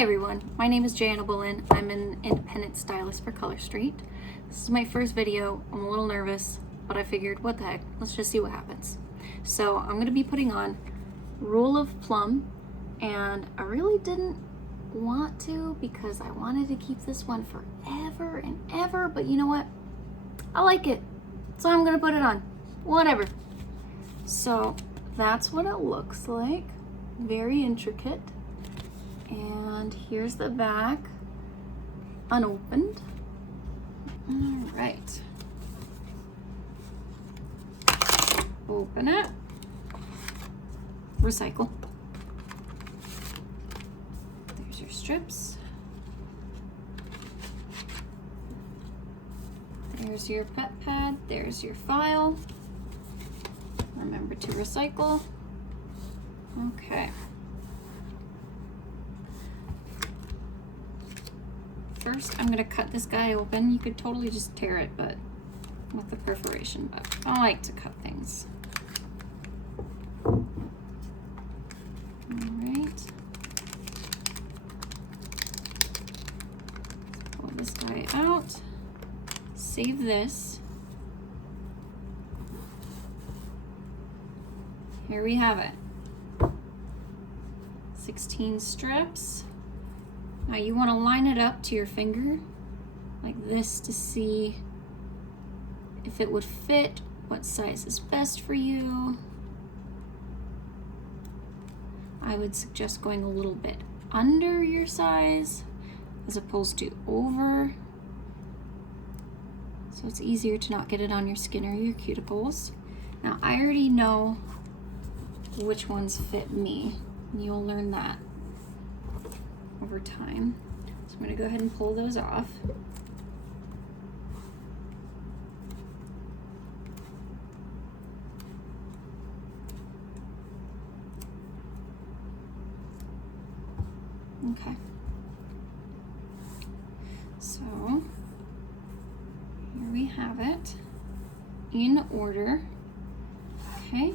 Hi everyone, my name is Jayanna Bolin. I'm an independent stylist for Color Street. This is my first video. I'm a little nervous, but I figured what the heck, let's just see what happens. So I'm going to be putting on Rule of Plum, and I really didn't want to because I wanted to keep this one forever and ever, but you know what? I like it, so I'm going to put it on. Whatever. So that's what it looks like. Very intricate. And here's the back, unopened. All right. Open it. Recycle. There's your strips. There's your pet pad. There's your file. Remember to recycle. Okay. First, I'm gonna cut this guy open. You could totally just tear it, but with the perforation, but I like to cut things. All right. Pull this guy out. Save this. Here we have it. 16 strips. Now you want to line it up to your finger like this to see if it would fit, what size is best for you. I would suggest going a little bit under your size as opposed to over, so it's easier to not get it on your skin or your cuticles. Now I already know which ones fit me, and you'll learn that over time. So I'm going to go ahead and pull those off. Okay. So here we have it in order. Okay.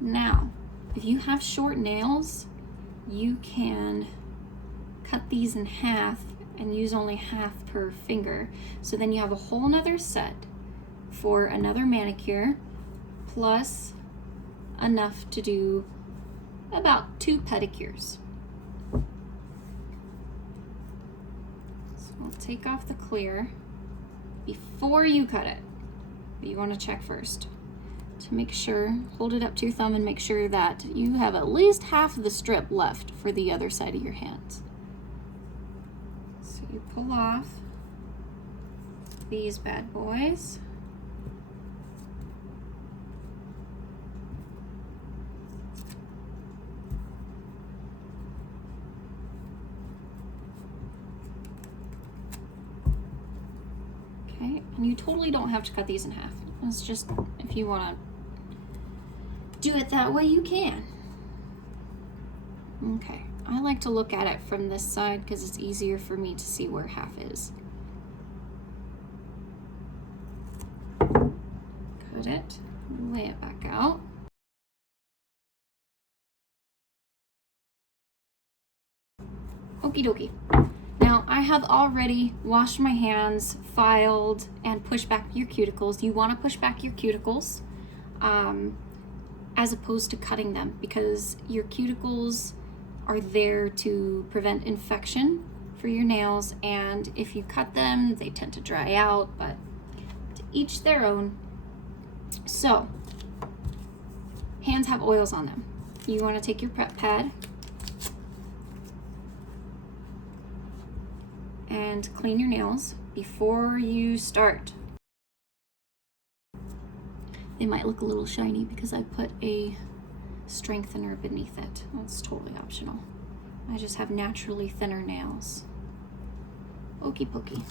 Now, if you have short nails, you can cut these in half and use only half per finger. So then you have a whole nother set for another manicure, plus enough to do about 2 pedicures. So we'll take off the clear before you cut it. But you want to check first to make sure, hold it up to your thumb and make sure that you have at least half of the strip left for the other side of your hands. You pull off these bad boys. Okay, and you totally don't have to cut these in half. It's just if you want to do it that way, you can. Okay. I like to look at it from this side because it's easier for me to see where half is. Cut it, lay it back out. Okie dokie. Now I have already washed my hands, filed, and pushed back your cuticles. You want to push back your cuticles as opposed to cutting them, because your cuticles are there to prevent infection for your nails, and if you cut them they tend to dry out, but to each their own. So hands have oils on them. You want to take your prep pad and clean your nails before you start. They might look a little shiny because I put a strengthener beneath it. That's totally optional. I just have naturally thinner nails. Okie pokey.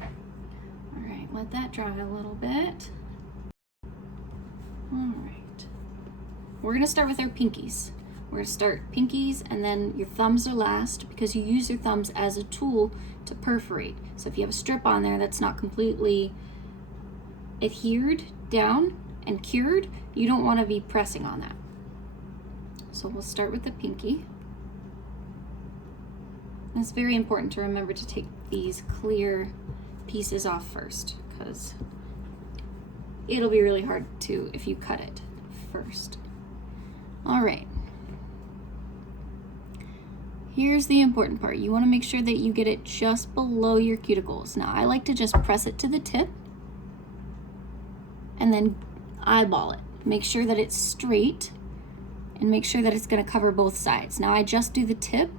All right, let that dry a little bit. All right. We're gonna start with our pinkies. We're gonna start pinkies and then your thumbs are last, because you use your thumbs as a tool to perforate. So if you have a strip on there that's not completely adhered down and cured, you don't want to be pressing on that. So we'll start with the pinky. It's very important to remember to take these clear pieces off first, because it'll be really hard to if you cut it first. All right. Here's the important part. You want to make sure that you get it just below your cuticles. Now, I like to just press it to the tip and then eyeball it. Make sure that it's straight and make sure that it's going to cover both sides. Now, I just do the tip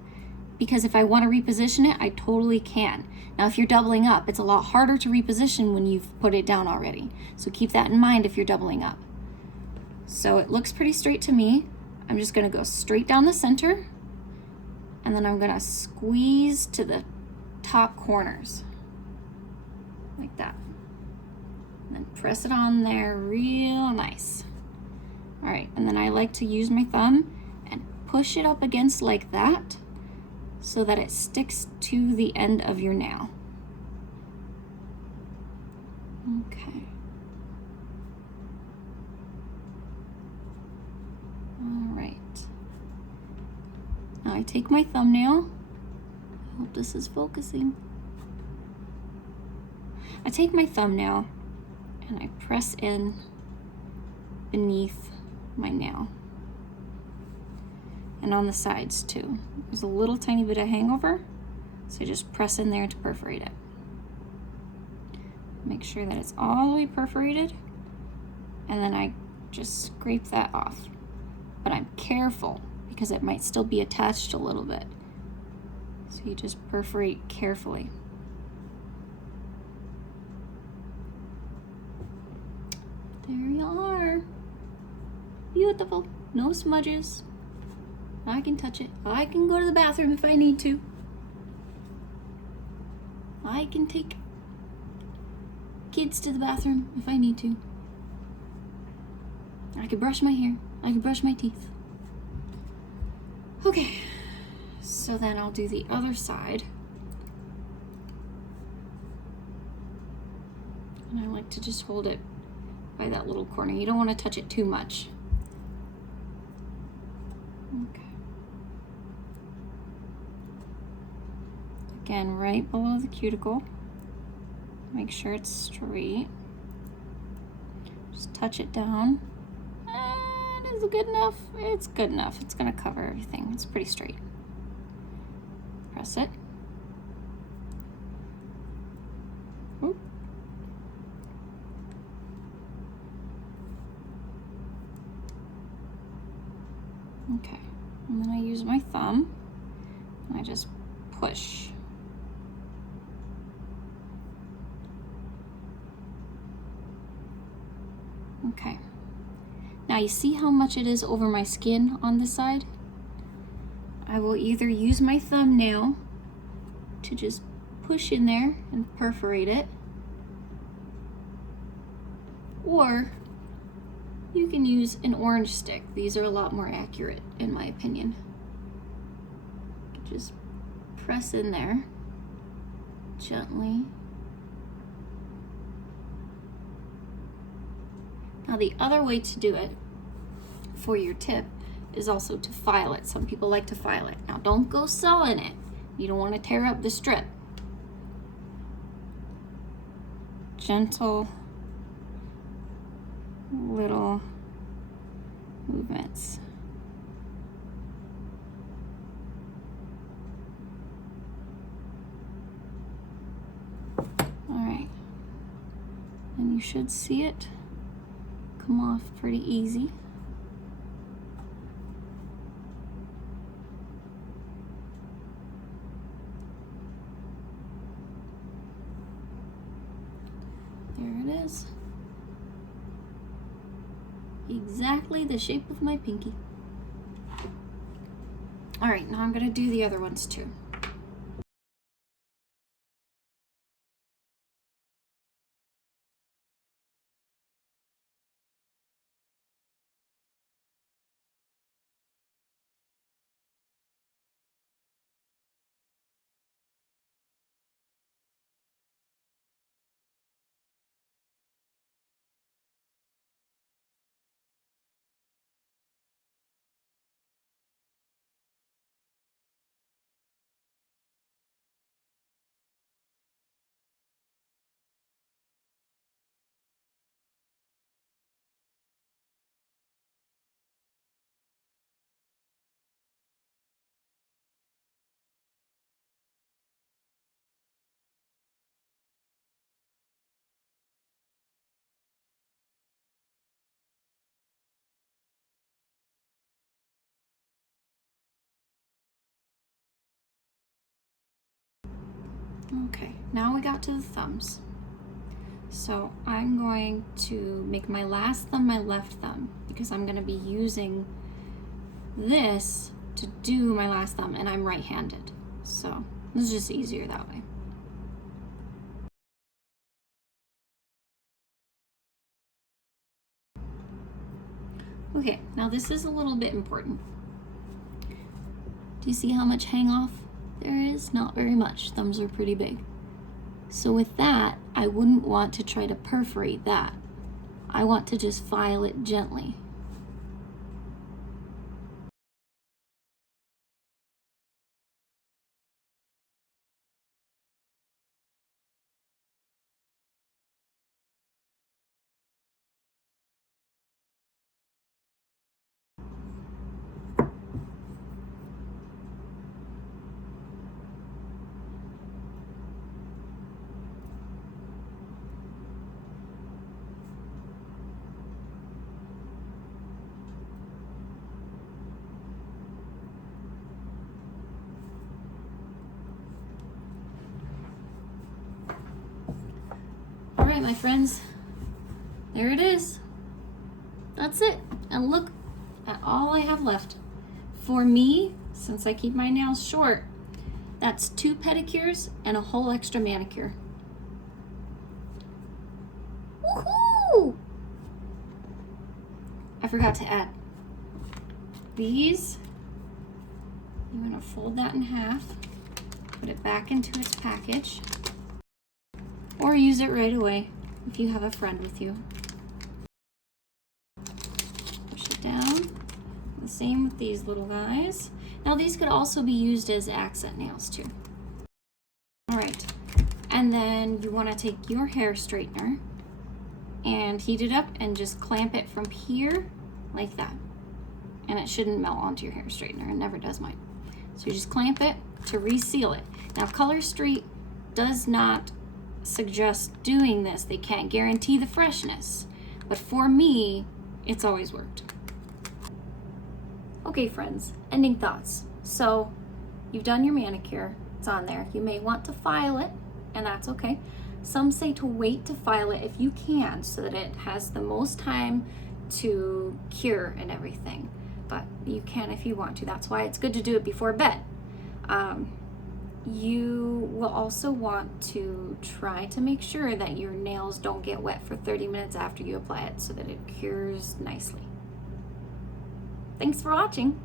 because if I want to reposition it, I totally can. Now, if you're doubling up, it's a lot harder to reposition when you've put it down already. So keep that in mind if you're doubling up. So it looks pretty straight to me. I'm just going to go straight down the center, and then I'm going to squeeze to the top corners like that. And then press it on there real nice. All right, and then I like to use my thumb and push it up against like that so that it sticks to the end of your nail. Okay. All right. Now I take my thumbnail. I hope this is focusing. I take my thumbnail and I press in beneath my nail. And on the sides too. There's a little tiny bit of hangover, so I just press in there to perforate it. Make sure that it's all the way perforated, and then I just scrape that off. But I'm careful because it might still be attached a little bit. So you just perforate carefully. There you are. Beautiful. No smudges. I can touch it. I can go to the bathroom if I need to. I can take kids to the bathroom if I need to. I can brush my hair. I can brush my teeth. Okay, so then I'll do the other side. And I like to just hold it by that little corner. You don't want to touch it too much. Okay. Again, right below the cuticle. Make sure it's straight. Just touch it down. And is it good enough? It's good enough. It's gonna cover everything. It's pretty straight. Press it. Oop. Okay, and then I use my thumb and I just push. Okay, now you see how much it is over my skin on this side? I will either use my thumbnail to just push in there and perforate it, or you can use an orange stick. These are a lot more accurate in my opinion. Just press in there gently. Now the other way to do it for your tip is also to file it. Some people like to file it. Now don't go sewing it. You don't want to tear up the strip. Gentle little movements. All right, and you should see it come off pretty easy. There it is. Exactly the shape of my pinky. All right, now I'm gonna do the other ones too. Okay, now we got to the thumbs. So I'm going to make my last thumb my left thumb because I'm going to be using this to do my last thumb, and I'm right-handed. So this is just easier that way. Okay, now this is a little bit important. Do you see how much hang off there is? Not very much. Thumbs are pretty big. So with that, I wouldn't want to try to perforate that. I want to just file it gently. All right, my friends, there it is. That's it. And look at all I have left. For me, since I keep my nails short, that's 2 pedicures and a whole extra manicure. Woohoo! I forgot to add these. I'm gonna fold that in half, put it back into its package, or use it right away if you have a friend with you. Push it down. The same with these little guys. Now these could also be used as accent nails too. All right, and then you want to take your hair straightener and heat it up and just clamp it from here like that. And it shouldn't melt onto your hair straightener. It never does mine. So you just clamp it to reseal it. Now Color Street does not suggest doing this. They can't guarantee the freshness, but for me, it's always worked. Okay friends, ending thoughts. So you've done your manicure, it's on there. You may want to file it, and that's okay. Some say to wait to file it if you can, so that it has the most time to cure and everything. But you can if you want to. That's why it's good to do it before bed. You will also want to try to make sure that your nails don't get wet for 30 minutes after you apply it so that it cures nicely. Thanks for watching.